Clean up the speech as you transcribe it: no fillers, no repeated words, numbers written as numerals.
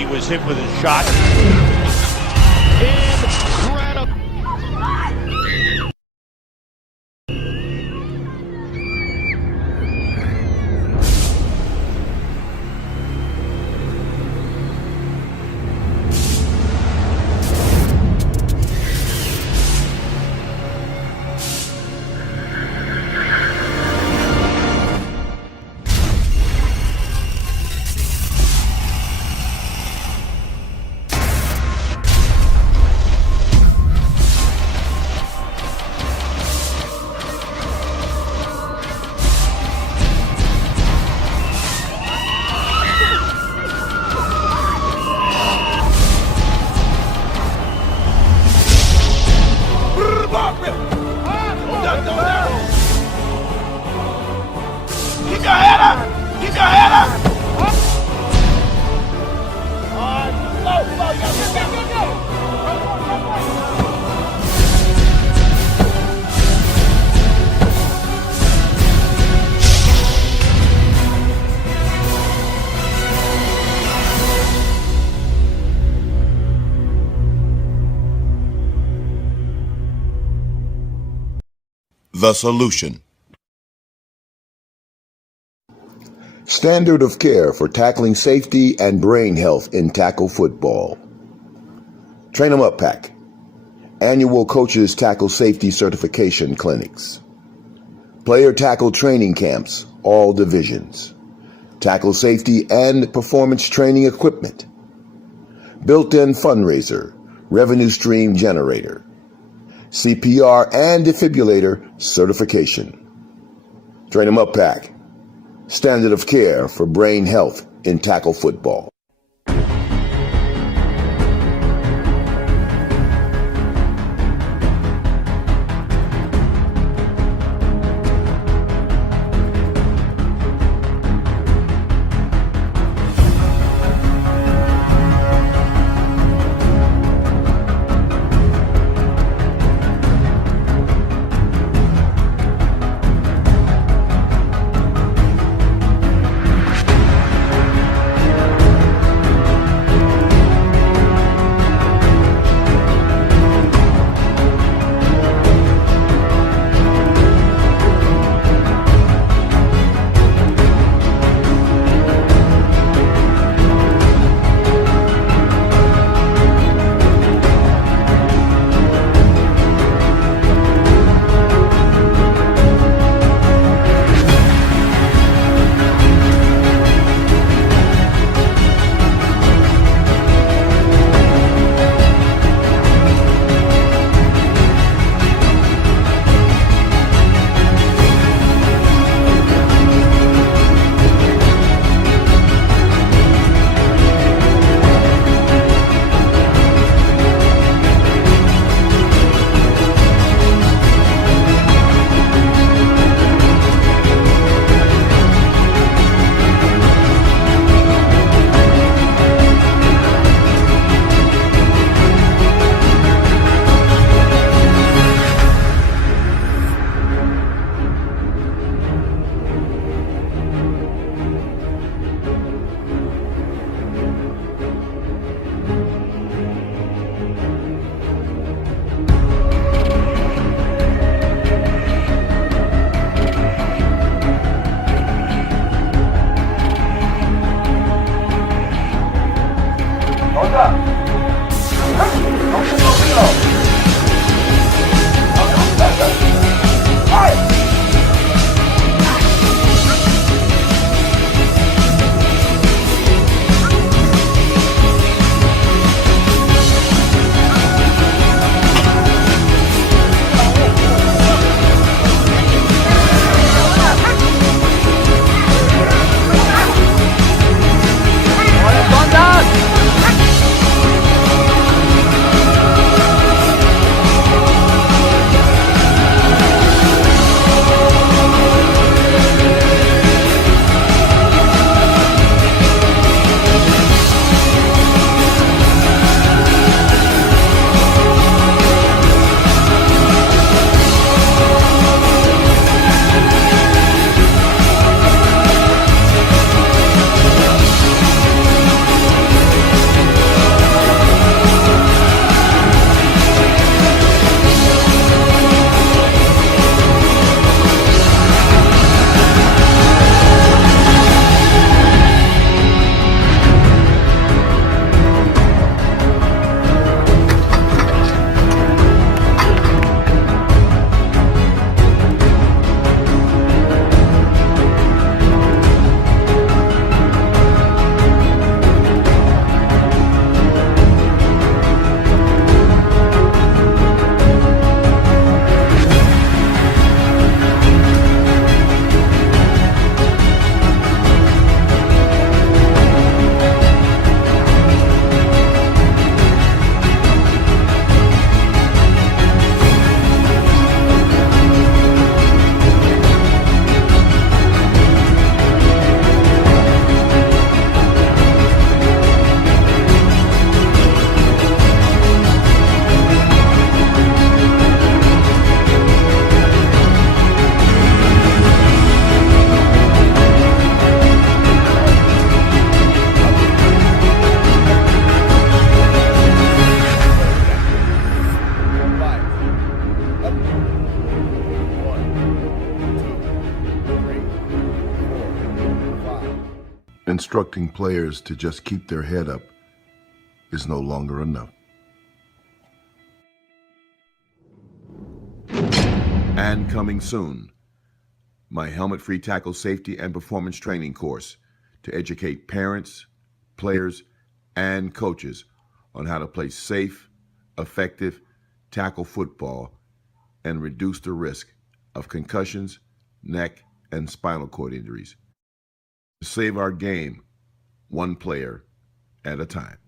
He was hit with a shot. Incredible. The solution. Standard of care for tackling safety and brain health in tackle football. Train Em Up PAC. Annual coaches tackle safety certification clinics. Player tackle training camps, all divisions. Tackle safety and performance training equipment. Built-in fundraiser, revenue stream generator. CPR and defibrillator certification. Train Em Up PAC. Standard of care for brain health in tackle football. instructing players to just keep their head up is no longer enough. And coming soon, my helmet-free tackle safety and performance training course to educate parents, players, and coaches on how to play safe, effective tackle football and reduce the risk of concussions, neck, and spinal cord injuries. To save our game, one player at a time.